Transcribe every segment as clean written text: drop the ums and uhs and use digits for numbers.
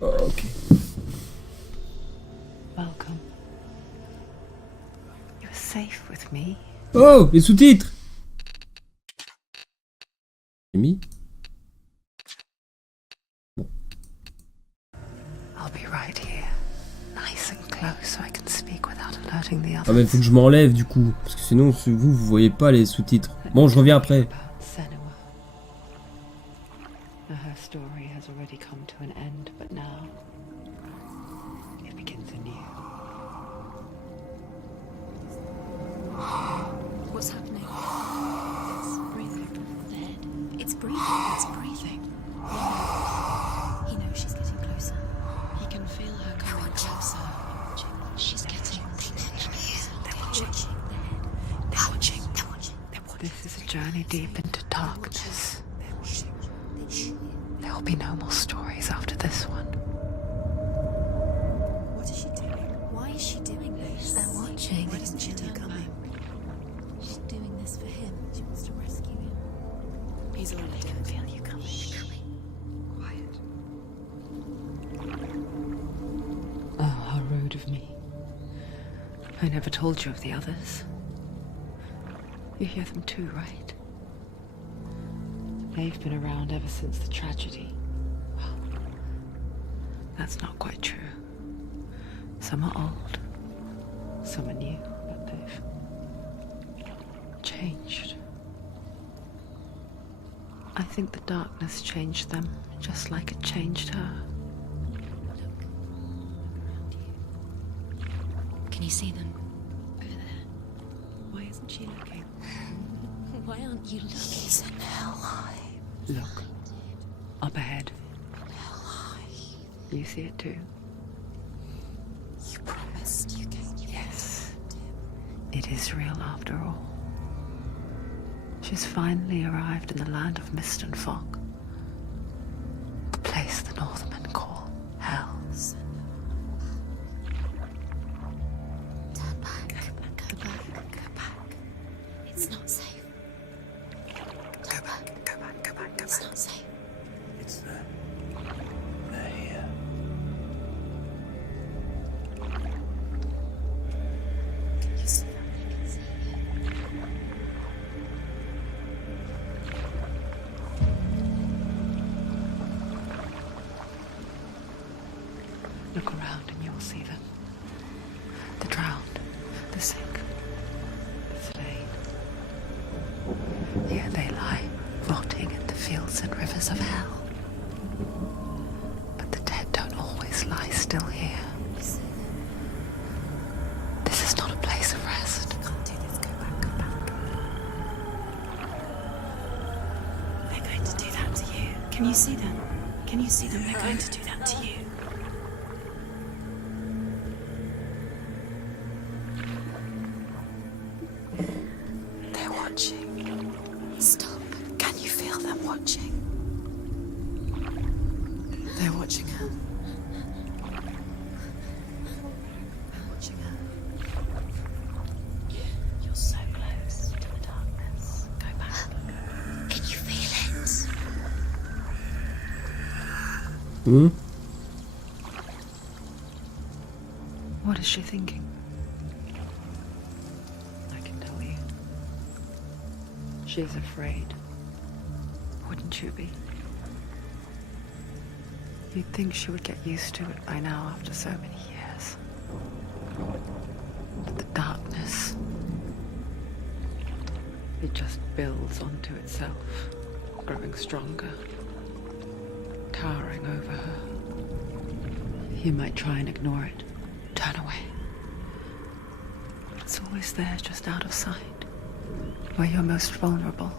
Oh, ok. Welcome. You're safe with me. Oh, les sous-titres. J'ai mis. I'll be right here, nice and close, so I can speak without alerting the others. Ah mais faut que je m'enlève du coup, parce que sinon vous voyez pas les sous-titres. Bon, je reviens après. Senua. Now her story has already come to an end, but now it begins anew. What's happening? It's breathing. The head. It's breathing. It's breathing. Yeah. He knows she's getting closer. He can feel her coming closer. She's getting closer. They're watching. They're watching. They're watching. This is a journey deep into darkness. There will be no more stories after this one. What is she doing? Why is she doing this? They're watching. Why doesn't she turn coming? She's doing this for him. She wants to rescue him. He's already dead. Feel you coming. Quiet. Oh, how rude of me. I never told you of the others. You hear them too, right? They've been around ever since the tragedy. Well, that's not quite true. Some are old, some are new, but they've changed. I think the darkness changed them, just like it changed her. Can you see them? Over there. Why isn't she looking? Why aren't you looking? He's in hell high. Look, up ahead. You see it too? You promised you gave you. Yes. It is real after all. She's finally arrived in the land of mist and fog. The place the Northmen call Hell. Turn back. Go back. Go back. It's not safe. Go back, go back, go back, go It's back. not safe. It's there. They're here. You see that? I can see it. Look around and you'll see them. The drowned, the sick, the slain. Here they lie, rotting in the fields and rivers of hell. But the dead don't always lie still here. This is not a place of rest. You can't do this. Go back. Go back. They're going to do that to you. Can you see them? Can you see them? They're going to do that to you. They're watching. Stop. Can you feel them watching? They're watching her. They're watching her. You're so close to the darkness. Go back. Can you feel it? Hmm? What is she thinking? I can tell you. She's afraid. Wouldn't you be? You'd think she would get used to it by now after so many years. But the darkness, it just builds onto itself, growing stronger, towering over her. You might try and ignore it, turn away. It's always there, just out of sight, where you're most vulnerable.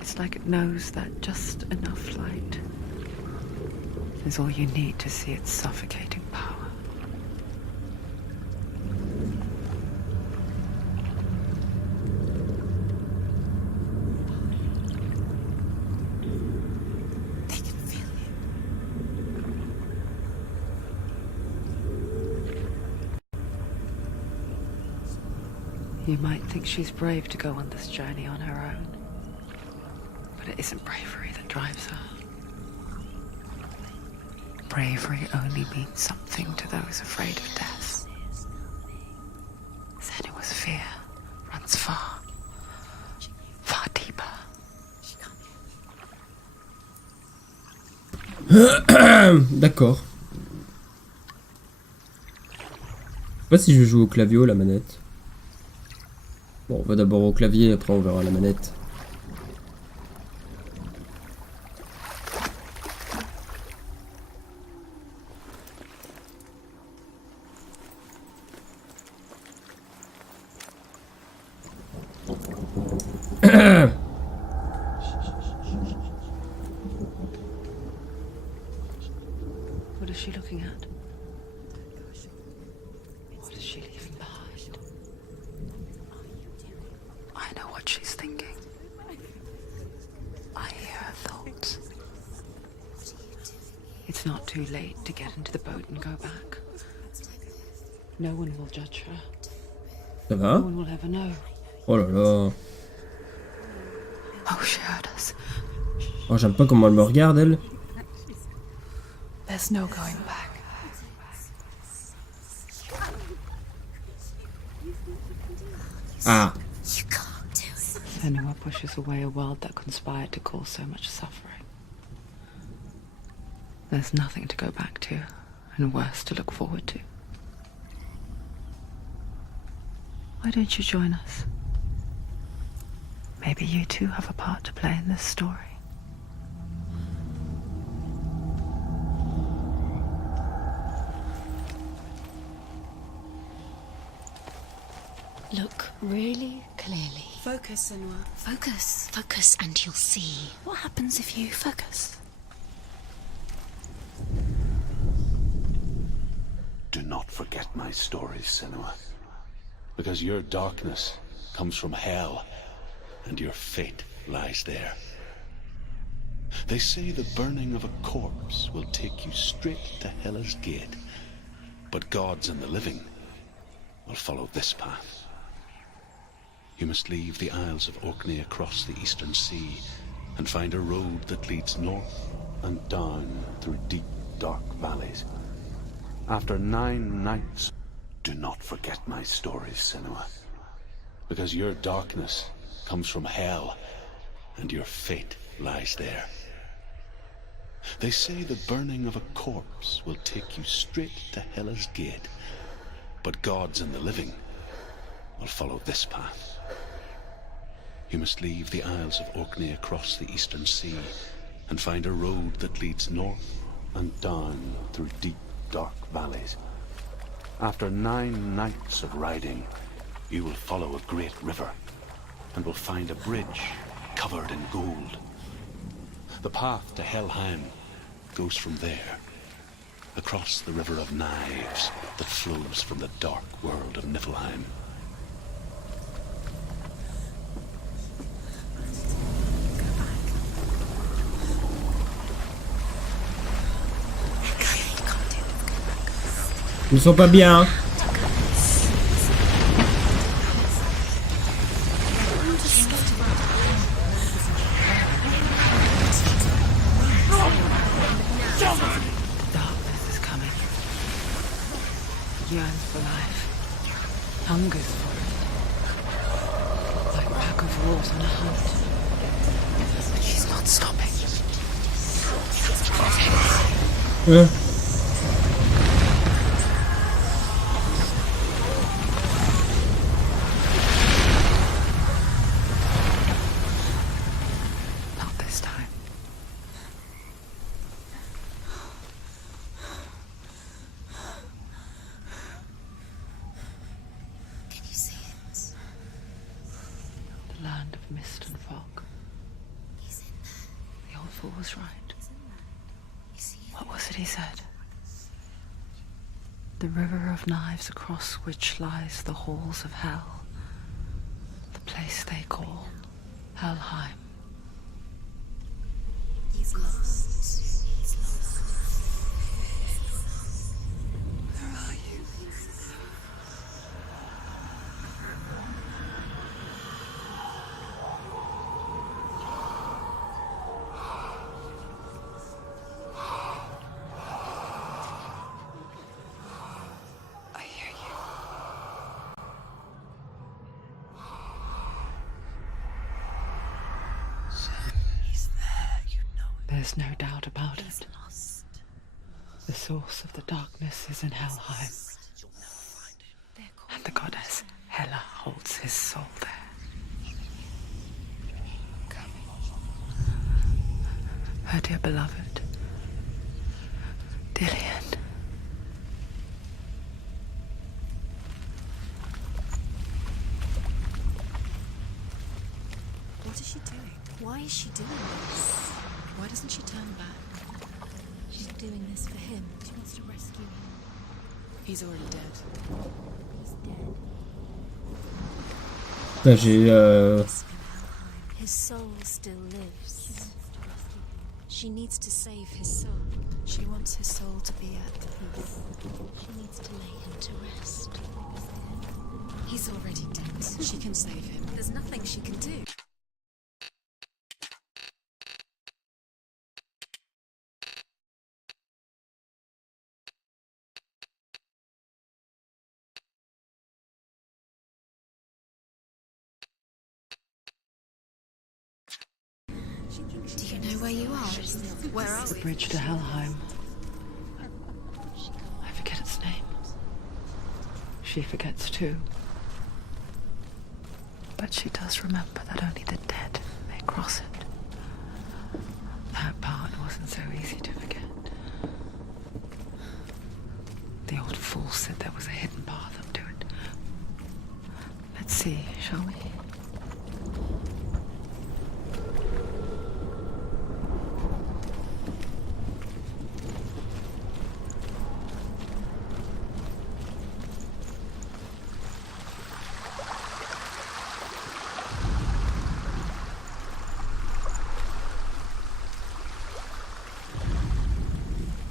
It's like it knows that just enough light is all you need to see its suffocating power. They can feel you. You might think she's brave to go on this journey on her own, but it isn't bravery that drives her. bravery only means something to those afraid of death. Senua's fear runs far, far deeper. D'accord. Je sais pas si je joue au clavier ou à la manette. Bon, on va d'abord au clavier, après on verra la manette. What is she looking at? What is she leaving behind? I know what she's thinking. I hear her thoughts. It's not too late to get into the boat and go back. No one will judge her. Ça No va? one will ever know. Oh là là. Oh, she heard us. Oh, j'aime pas comment elle me regarde, elle. There's no going back. Ah. You can't do it. Senua pushes away a world that conspired to cause so much suffering. There's nothing to go back to, and worse to look forward to. Why don't you join us? Maybe you too have a part to play in this story. Look really clearly. Focus, Senua. Focus. Focus and you'll see. What happens if you focus? Do not forget my stories, Senua. Because your darkness comes from hell, and your fate lies there. They say the burning of a corpse will take you straight to Hela's gate, but gods and the living will follow this path. You must leave the Isles of Orkney across the eastern sea and find a road that leads north and down through deep, dark valleys. After 9 nights, do not forget my stories, Senua. Because your darkness comes from hell, and your fate lies there. They say the burning of a corpse will take you straight to Hela's gate, but gods and the living will follow this path. You must leave the Isles of Orkney across the eastern sea and find a road that leads north and down through deep, dark valleys. After 9 nights of riding, you will follow a great river and will find a bridge covered in gold. The path to Helheim goes from there, across the river of knives that flows from the dark world of Niflheim. Ils sont pas bien. Darkness is coming. It yearns for life. Hungers for it. Like a pack of wolves on a hunt. But she's not stopping. Not this time. Can you see it? The land of mist and fog. He's in there. The old fool was right. You see it? What was it he said? The river of knives across which lies the halls of hell. The place they call Helheim. He's lost. He's lost. Where are you? There's no doubt about He's it. lost. The source of the darkness is in Helheim, and the goddess Hela holds his soul there. Her dear beloved, Dillian. What is she doing? Why is she doing this? Why doesn't she turn back? She's doing this for him. She wants to rescue him. He's already dead. He's dead. Là, j'ai He's in Helheim. His soul still lives. She needs to save his soul. She wants his soul to be at peace. She needs to lay him to rest. He's already dead. She can save him. There's nothing she can do. Do you know where you are? Where are The we? bridge to Helheim. I forget its name. She forgets too. But she does remember that only the dead may cross it. That part wasn't so easy to forget. The old fool said there was a hidden path up to it. Let's see, shall we?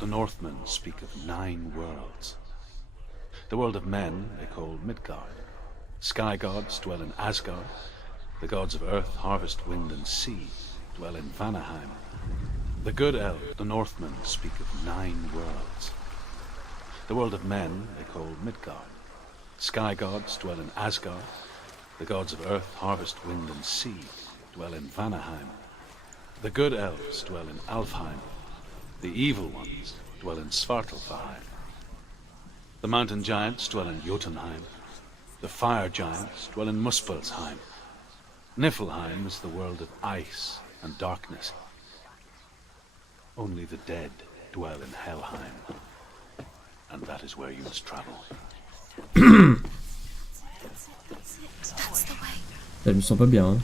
The Northmen speak of 9 worlds. The world of men they call Midgard. Sky gods dwell in Asgard. The gods of earth, harvest, wind, and sea dwell in Vanaheim. The good elf, the Northmen speak of 9 worlds. The world of men they call Midgard. Sky gods dwell in Asgard. The gods of earth, harvest, wind, and sea dwell in Vanaheim. The good elves dwell in Alfheim. The evil ones dwell in Svartalfheim. The mountain giants dwell in Jotunheim. The fire giants dwell in Muspelheim. Niflheim is the world of ice and darkness. Only the dead dwell in Helheim. And that is where you must travel. That's the way. Là, je me sens pas bien. Hein.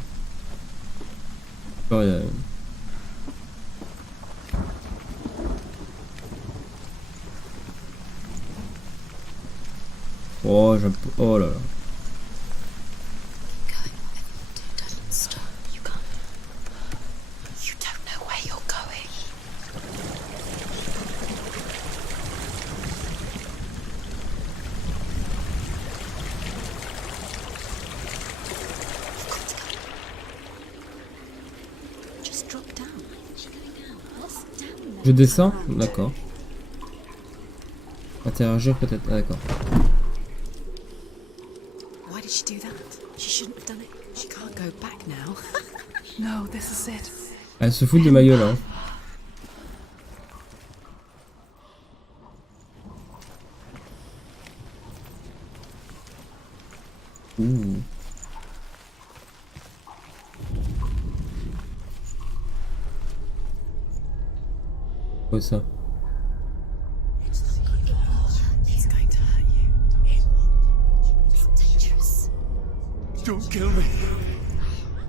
Oh, oh, oh là là. Going whatever you do, don't stop. You can't. You don't know where you're going. You've got to go. Just drop down. What's going down? What's down there? Je descends? D'accord. Interagir peut-être. Ah, d'accord. Why did she do that? She shouldn't have done it. She can't go back now. No, this is it. Elle se fout de ma gueule, hein. Ouh. Quoi ça? He's going to hurt you. It's dangerous. Don't kill me.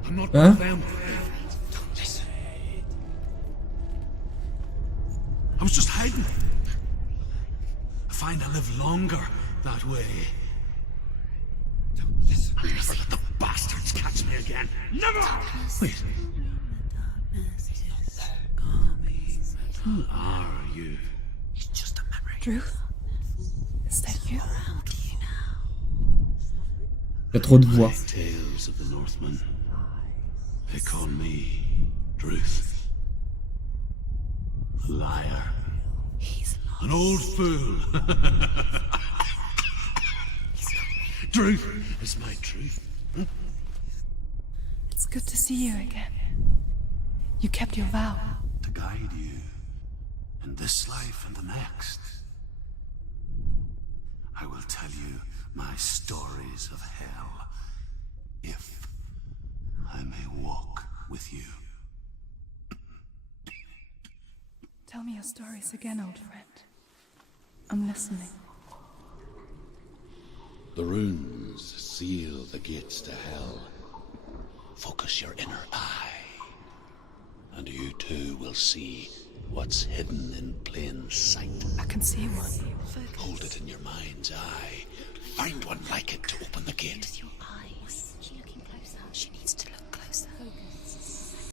I'm not Huh? with them. Don't listen. I was just hiding. I find I live longer that way. Don't listen. Never let the bastards catch me again. Never! Wait. Who are you? It's just a memory. Ruth? Is that you? How do you know? Il y a trop de voix. Tales of the Northmen. They call me Druth. Liar. He's lost. An old fool. Truth is my truth. It's good to see you again. You kept your vow. To to guide you in this life and the next. I will tell you my stories of hell, if I may walk with you. Tell me your stories again, old friend. I'm listening. The runes seal the gates to hell. Focus your inner eye, and you too will see what's hidden in plain sight. I can see one. Hold it in your mind's eye. Find one like it to open the gate. Use your